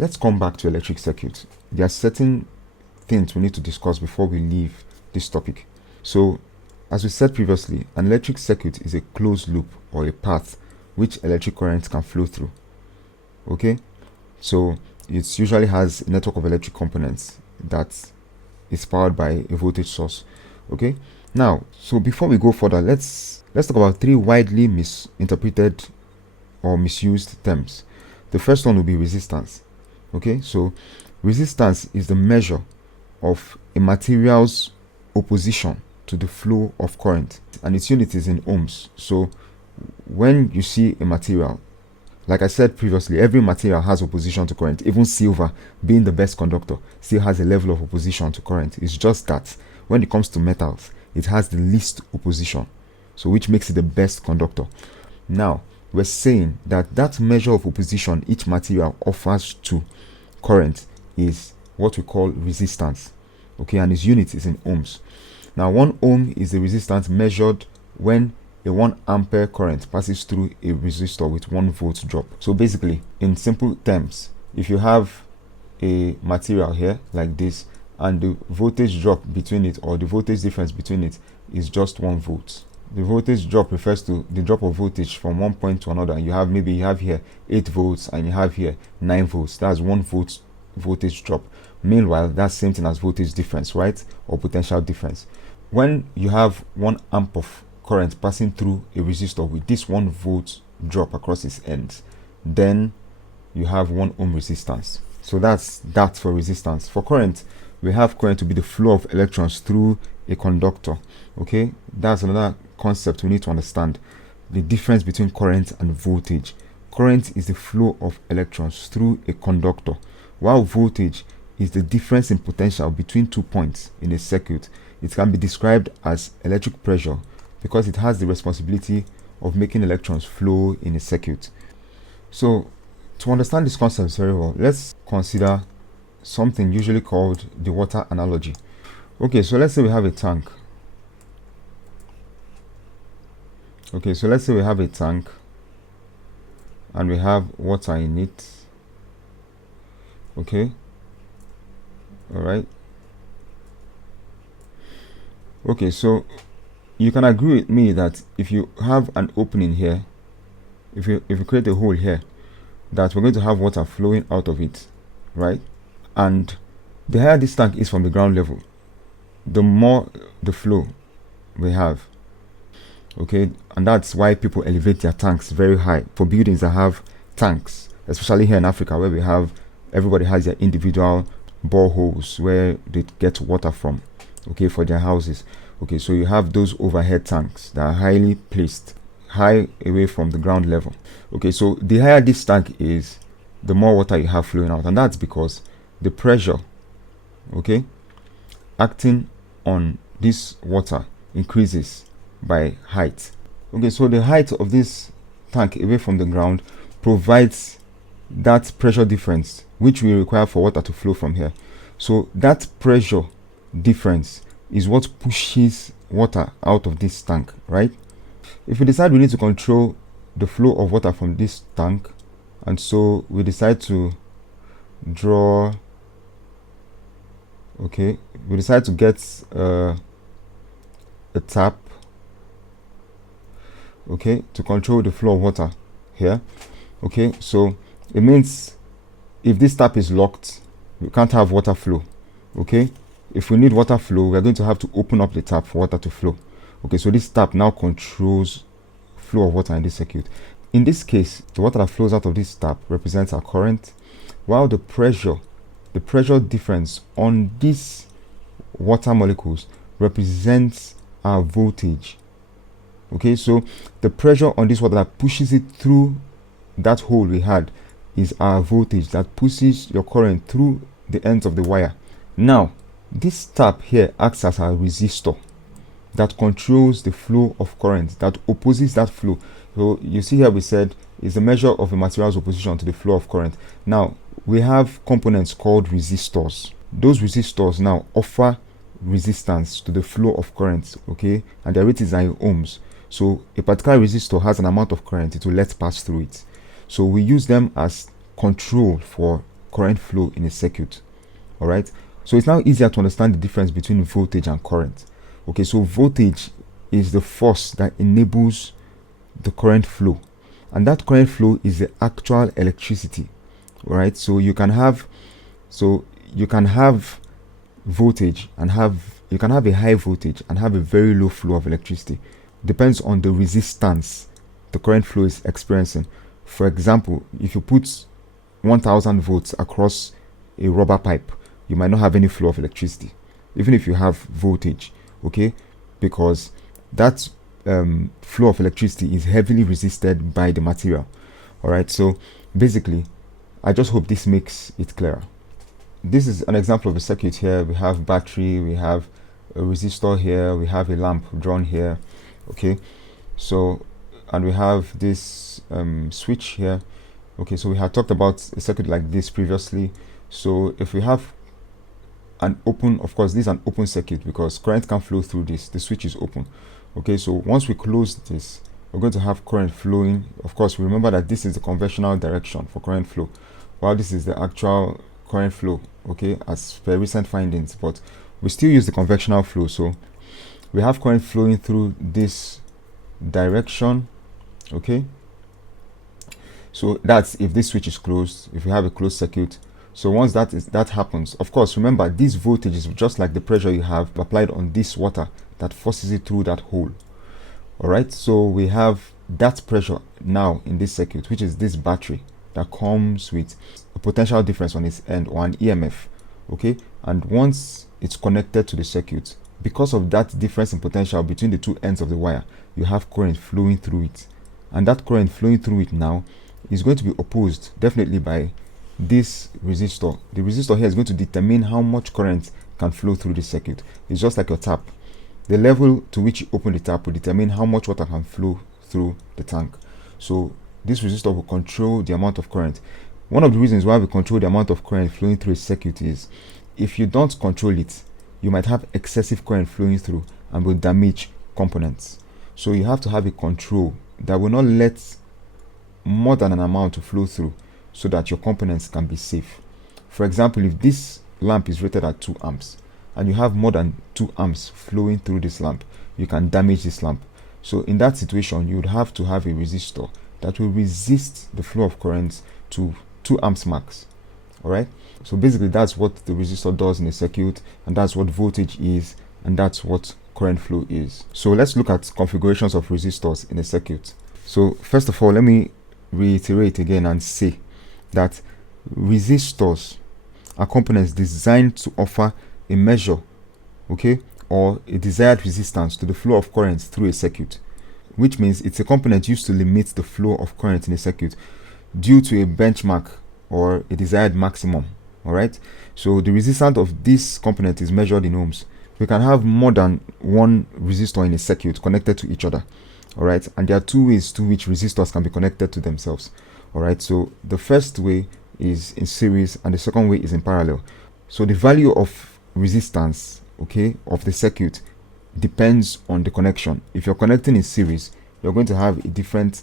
let's come back to electric circuit. There are certain things we need to discuss before we leave this topic. So as we said previously, an electric circuit is a closed loop or a path which electric current can flow through. Okay, so it usually has a network of electric components that is powered by a voltage source. Okay, now, so before we go further, let's talk about three widely misinterpreted or misused terms. The first one will be resistance. Okay, so resistance is the measure of a material's opposition to the flow of current, and its unit is in ohms. So when you see a material, like I said previously, every material has opposition to current. Even silver, being the best conductor, still has a level of opposition to current. It's just that when it comes to metals, it has the least opposition, so which makes it the best conductor. Now, we're saying that that measure of opposition each material offers to current is what we call resistance. Okay, and its unit is in ohms. Now, 1 ohm is the resistance measured when a 1 ampere current passes through a resistor with 1 volt drop. So basically, in simple terms, if you have a material here like this, and the voltage drop between it, or the voltage difference between it, is just 1 volt. The voltage drop refers to the drop of voltage from one point to another. You have here 8 volts and you have here 9 volts. That's 1 volt voltage drop. Meanwhile, that's same thing as voltage difference, right? Or potential difference. When you have 1 amp of current passing through a resistor with this 1 volt drop across its ends, then you have 1 ohm resistance. So that's that for resistance. For current, we have current to be the flow of electrons through a conductor. Okay, that's another concept we need to understand, the difference between current and voltage. Current is the flow of electrons through a conductor, while voltage is the difference in potential between 2 points in a circuit. It can be described as electric pressure because it has the responsibility of making electrons flow in a circuit. So to understand these concepts very well, let's consider something usually called the water analogy. Okay, so let's say we have a tank. Okay, so let's say we have a tank and we have water in it. Okay, all right. Okay, so you can agree with me that if you have an opening here, if you create a hole here, that we're going to have water flowing out of it, right? And the higher this tank is from the ground level, the more the flow we have. Okay, and that's why people elevate their tanks very high for buildings that have tanks, especially here in Africa, where we have everybody has their individual boreholes where they get water from, okay, for their houses. Okay, so you have those overhead tanks that are highly placed high away from the ground level. Okay, so the higher this tank is, the more water you have flowing out, and that's because the pressure, okay, acting on this water increases by height. Okay, so the height of this tank away from the ground provides that pressure difference which we require for water to flow from here. So that pressure difference is what pushes water out of this tank, right? If we decide we need to control the flow of water from this tank, and so we decide to draw, okay, we decide to get a tap, okay, to control the flow of water here. Okay, so it means if this tap is locked, we can't have water flow. Okay, if we need water flow, we're going to have to open up the tap for water to flow. Okay, so this tap now controls flow of water in this circuit. In this case, the water that flows out of this tap represents our current, while the pressure difference on these water molecules represents our voltage. Okay, so the pressure on this water that pushes it through that hole we had is our voltage that pushes your current through the ends of the wire. Now, this tap here acts as our resistor that controls the flow of current, that opposes that flow. So you see here we said is a measure of a material's opposition to the flow of current. Now we have components called resistors. Those resistors now offer resistance to the flow of current, okay, and their ratings are in ohms. So a particular resistor has an amount of current it will let pass through it. So we use them as control for current flow in a circuit. All right, so it's now easier to understand the difference between voltage and current. Okay, so voltage is the force that enables the current flow, and that current flow is the actual electricity. All right, so you can have voltage and you can have a high voltage and have a very low flow of electricity. Depends on the resistance the current flow is experiencing. For example, if you put 1000 volts across a rubber pipe, you might not have any flow of electricity, even if you have voltage. Okay, because that flow of electricity is heavily resisted by the material. All right, so basically, I just hope this makes it clearer. This is an example of a circuit here. We have battery, we have a resistor here, we have a lamp drawn here. Okay, so and we have this switch here. Okay, so we had talked about a circuit like this previously. So if we have an open, of course this is an open circuit because current can flow through this, the switch is open. Okay, so once we close this, we're going to have current flowing. Of course, remember that this is the conventional direction for current flow, while this is the actual current flow, okay, as per recent findings, but we still use the conventional flow. So we have current flowing through this direction. Okay, so that's if this switch is closed, if you have a closed circuit. So once that happens, of course, remember this voltage is just like the pressure you have applied on this water that forces it through that hole. All right, so we have that pressure now in this circuit, which is this battery that comes with a potential difference on its end, or an EMF. Okay, and once it's connected to the circuit, because of that difference in potential between the two ends of the wire, you have current flowing through it, and that current flowing through it now is going to be opposed definitely by this resistor. The resistor here is going to determine how much current can flow through the circuit. It's just like your tap. The level to which you open the tap will determine how much water can flow through the tank. So this resistor will control the amount of current. One of the reasons why we control the amount of current flowing through a circuit is if you don't control it, you might have excessive current flowing through and will damage components. So you have to have a control that will not let more than an amount to flow through, so that your components can be safe. For example, if this lamp is rated at 2 amps and you have more than 2 amps flowing through this lamp, you can damage this lamp. So in that situation, you would have to have a resistor that will resist the flow of currents to 2 amps max. All right, so basically that's what the resistor does in a circuit, and that's what voltage is, and that's what current flow is. So let's look at configurations of resistors in a circuit. So first of all, let me reiterate again and say that resistors are components designed to offer a measure, okay, or a desired resistance to the flow of current through a circuit, which means it's a component used to limit the flow of current in a circuit due to a benchmark or a desired maximum. All right, so the resistance of this component is measured in ohms. We can have more than one resistor in a circuit connected to each other. All right, and there are two ways to which resistors can be connected to themselves. All right, so the first way is in series and the second way is in parallel. So the value of resistance, okay, of the circuit depends on the connection. If you're connecting in series, you're going to have a different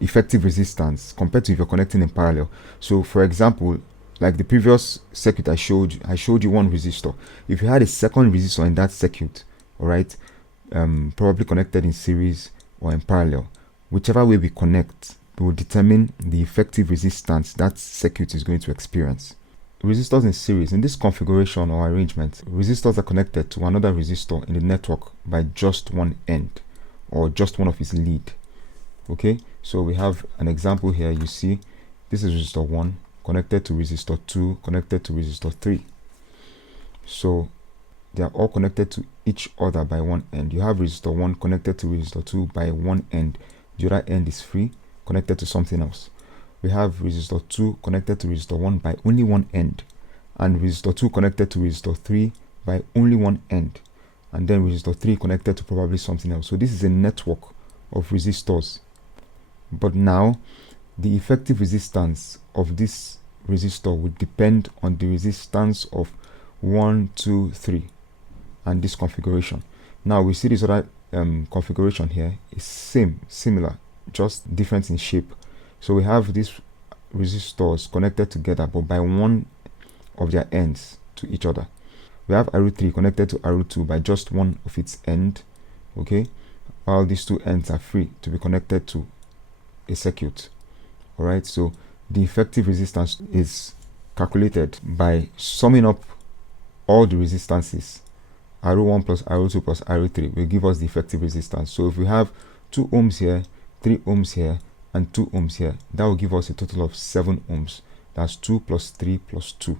effective resistance compared to if you're connecting in parallel. So for example, like the previous circuit I showed you one resistor. If you had a second resistor in that circuit, all right, probably connected in series or in parallel, whichever way we connect will determine the effective resistance that circuit is going to experience. Resistors in series, in this configuration or arrangement, resistors are connected to another resistor in the network by just one end or just one of its lead. Okay, so we have an example here. You see this is resistor 1 connected to resistor 2 connected to resistor 3. So they are all connected to each other by one end. You have resistor 1 connected to resistor 2 by one end. The other end is free, connected to something else. We have resistor 2 connected to resistor 1 by only one end, and resistor 2 connected to resistor 3 by only one end, and then resistor 3 connected to probably something else. So this is a network of resistors. But now the effective resistance of this resistor would depend on the resistance of 1, 2, 3 and this configuration. Now we see this other configuration here is similar, just different in shape. So we have this resistors connected together but by one of their ends to each other. We have R3 connected to R2 by just one of its end, okay, while these two ends are free to be connected to a circuit. All right, so the effective resistance is calculated by summing up all the resistances. R1 plus R2 plus R3 will give us the effective resistance. So if we have 2 ohms here, 3 ohms here, and 2 ohms here, that will give us a total of 7 ohms. That's 2 plus 3 plus 2.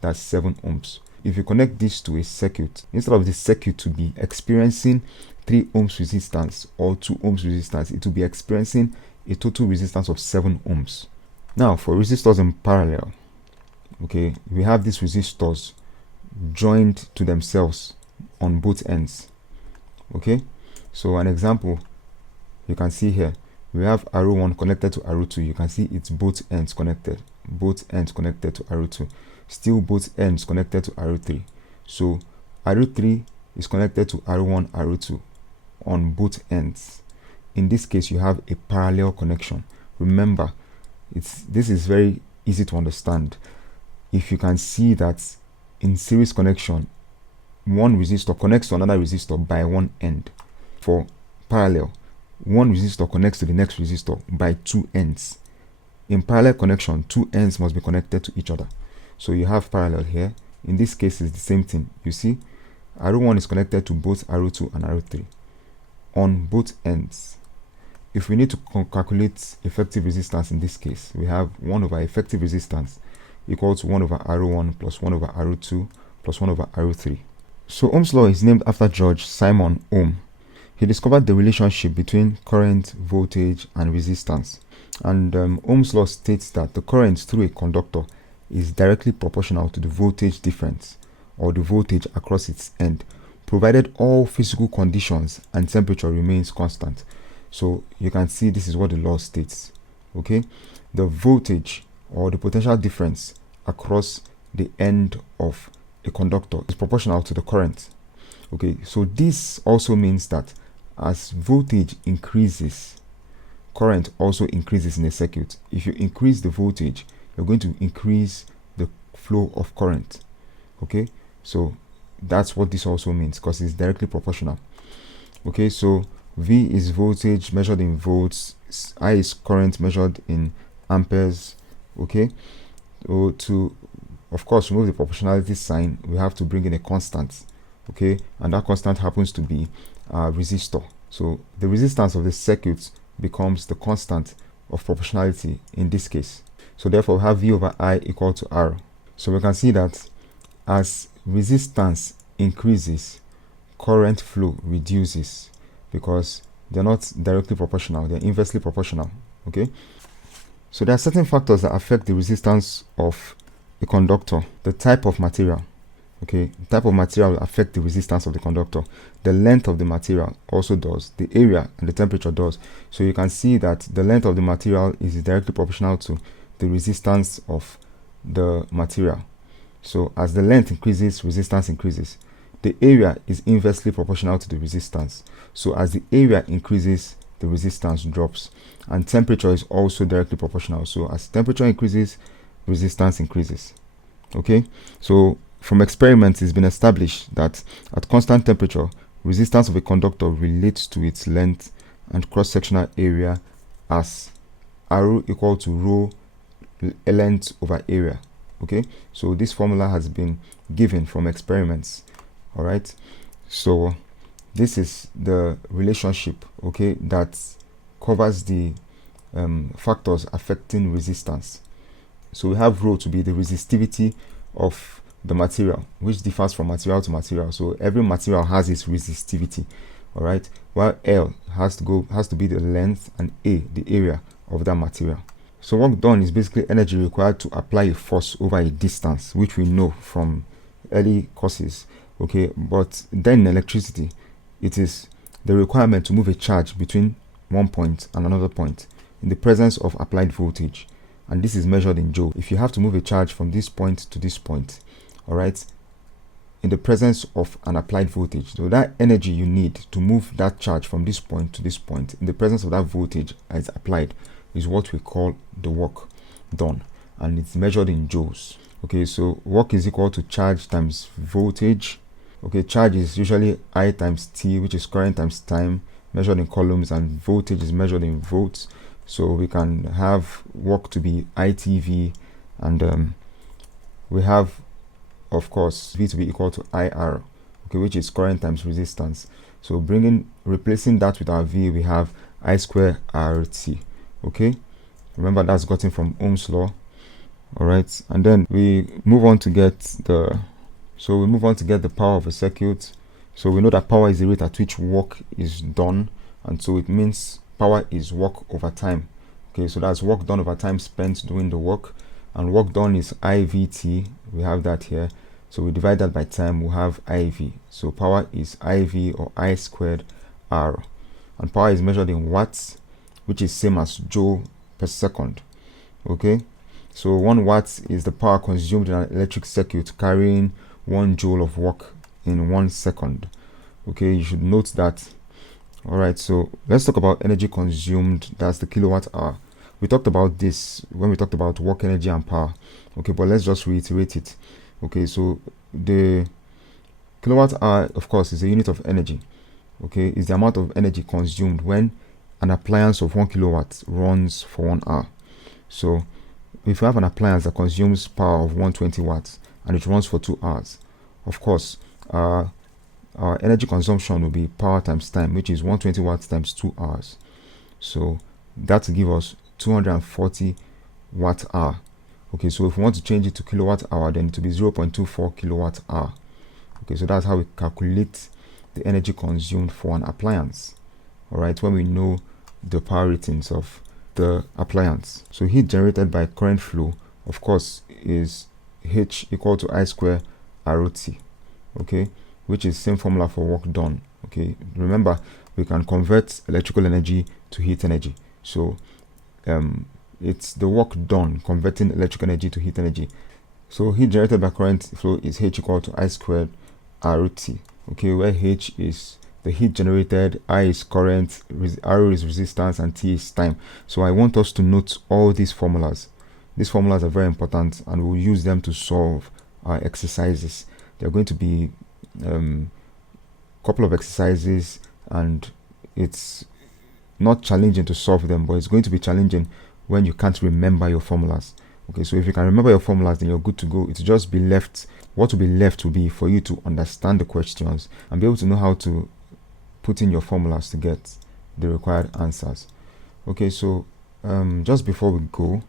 That's 7 ohms. If you connect this to a circuit, instead of the circuit to be experiencing 3 ohms resistance or 2 ohms resistance, it will be experiencing a total resistance of 7 ohms. Now for resistors in parallel, okay, we have these resistors joined to themselves on both ends. Okay, so an example you can see here, we have R1 connected to R2. You can see it's both ends connected to R2, still both ends connected to R3. So R3 is connected to R1 R2 on both ends. In this case you have a parallel connection. Remember, this is very easy to understand. If you can see that in series connection, one resistor connects to another resistor by one end. For parallel, one resistor connects to the next resistor by two ends. In parallel connection, two ends must be connected to each other. So you have parallel here. In this case, it's the same thing. You see, R1 is connected to both R2 and R3 on both ends. If we need to calculate effective resistance in this case, we have 1 over effective resistance equal to 1 over R1 plus 1 over R2 plus 1 over R3. So Ohm's law is named after George Simon Ohm. He discovered the relationship between current, voltage, and resistance. And Ohm's law states that the current through a conductor is directly proportional to the voltage difference or the voltage across its end, provided all physical conditions and temperature remains constant. So you can see this is what the law states. Okay, the voltage or the potential difference across the end of a conductor is proportional to the current. Okay, so this also means that as voltage increases, current also increases in a circuit. If you increase the voltage, you're going to increase the flow of current. Okay, so that's what this also means, because it's directly proportional. Okay, so V is voltage measured in volts, I is current measured in amperes. Okay, so to of course remove the proportionality sign, we have to bring in a constant. Okay, and that constant happens to be resistor. So the resistance of the circuit becomes the constant of proportionality in this case. So therefore we have V over I equal to R. So we can see that as resistance increases, current flow reduces, because they're not directly proportional, they're inversely proportional. Okay, so there are certain factors that affect the resistance of a conductor. The type of material, okay, the type of material will affect the resistance of the conductor. The length of the material also does. The area and the temperature does. So you can see that the length of the material is directly proportional to the resistance of the material. So as the length increases, resistance increases. The area is inversely proportional to the resistance. So as the area increases, the resistance drops. And temperature is also directly proportional. So as temperature increases, resistance increases. Okay, so from experiments, it's been established that at constant temperature, resistance of a conductor relates to its length and cross-sectional area as R equal to rho length over area. Okay, so this formula has been given from experiments. All right, so this is the relationship, okay, that covers the factors affecting resistance. So we have rho to be the resistivity of the material, which differs from material to material. So every material has its resistivity. All right, while L has to be the length, and A the area of that material. So work done is basically energy required to apply a force over a distance, which we know from early courses. Okay, but then in electricity, it is the requirement to move a charge between one point and another point in the presence of applied voltage, and this is measured in joule. If you have to move a charge from this point to this point, all right, in the presence of an applied voltage, so that energy you need to move that charge from this point to this point in the presence of that voltage as applied is what we call the work. done, and it's measured in joules. Okay, so work is equal to charge times voltage. Okay, charge is usually I times T, which is current times time, measured in coulombs, and voltage is measured in volts. So we can have work to be ITV, and we have, of course, V to be equal to IR, okay, which is current times resistance. So replacing that with our V, we have I square RT. Okay, remember that's gotten from Ohm's law. All right, and then we move on to get the power of a circuit. So we know that power is the rate at which work is done, and so it means power is work over time. Okay, so that's work done over time spent doing the work, and work done is IVT. We have that here. So we divide that by time, we have IV. So power is IV, or I squared R, and power is measured in watts, which is same as joule per second. Okay, so 1 watt is the power consumed in an electric circuit carrying 1 joule of work in 1 second. Okay, you should note that. All right, so let's talk about energy consumed. That's the kilowatt hour. We talked about this when we talked about work, energy, and power. Okay, but let's just reiterate it. Okay, so the kilowatt hour, of course, is a unit of energy. Okay, is the amount of energy consumed when an appliance of 1 kilowatt runs for 1 hour. So if you have an appliance that consumes power of 120 watts and it runs for 2 hours, of course, our energy consumption will be power times time, which is 120 watts times 2 hours. So that will give us 240 watt hour. Okay, so if we want to change it to kilowatt hour, then it will be 0.24 kilowatt hour. Okay, so that's how we calculate the energy consumed for an appliance. All right, when we know the power ratings of the appliance. So heat generated by current flow, of course, is H equal to I square ROT. Okay, which is same formula for work done. Okay, remember, we can convert electrical energy to heat energy. So it's the work done converting electrical energy to heat energy. So heat generated by current flow is H equal to I squared ROT. Okay, where H is the heat generated, I is current, R is resistance, and T is time. So I want us to note all these formulas. These formulas are very important, and we'll use them to solve our exercises. They're going to be a couple of exercises, and it's not challenging to solve them, but it's going to be challenging when you can't remember your formulas. Okay, so if you can remember your formulas, then you're good to go. It's just be left. What will be left will be for you to understand the questions and be able to know how to put in your formulas to get the required answers. Okay, so just before we go,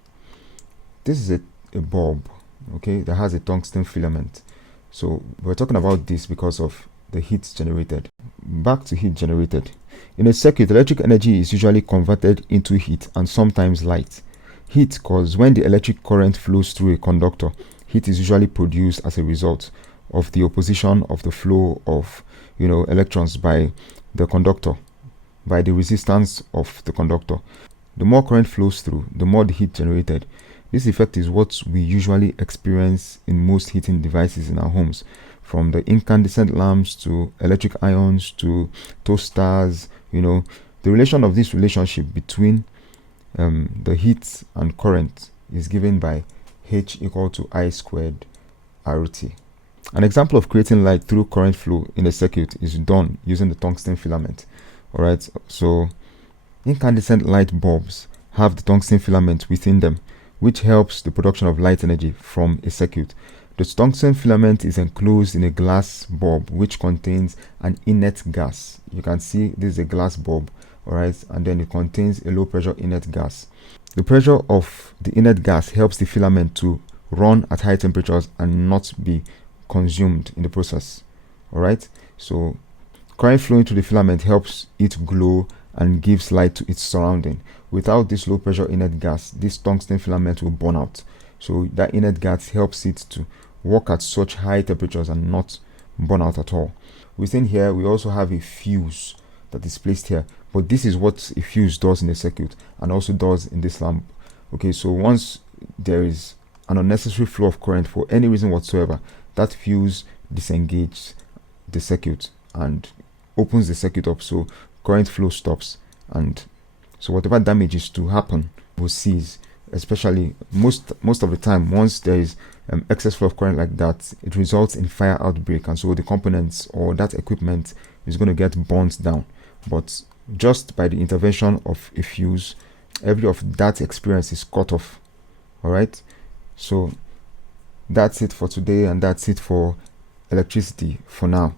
this is a bulb, okay, that has a tungsten filament. So we're talking about this because of the heat generated. Back to heat generated. In a circuit, electric energy is usually converted into heat and sometimes light. Heat, because when the electric current flows through a conductor, heat is usually produced as a result of the opposition of the flow of electrons by the conductor, by the resistance of the conductor. The more current flows through, the more the heat generated. This effect is what we usually experience in most heating devices in our homes, from the incandescent lamps to electric irons to toasters. The relation of this relationship between the heat and current is given by H equal to I squared RT. An example of creating light through current flow in a circuit is done using the tungsten filament. Alright, so incandescent light bulbs have the tungsten filament within them, which helps the production of light energy from a circuit. The tungsten filament is enclosed in a glass bulb which contains an inert gas. You can see this is a glass bulb, alright, and then it contains a low pressure inert gas. The pressure of the inert gas helps the filament to run at high temperatures and not be consumed in the process. Alright, so current flowing through the filament helps it glow and gives light to its surrounding. Without this low pressure inert gas, this tungsten filament will burn out. So that inert gas helps it to work at such high temperatures and not burn out at all. Within here, we also have a fuse that is placed here, but this is what a fuse does in a circuit and also does in this lamp. Okay, so once there is an unnecessary flow of current for any reason whatsoever, that fuse disengages the circuit and opens the circuit up, so current flow stops, and so whatever damage is to happen will cease. especially most of the time, once there is excess flow of current like that, it results in fire outbreak, and so the components or that equipment is going to get burnt down. But just by the intervention of a fuse, every of that experience is cut off. All right, so that's it for today, and that's it for electricity for now.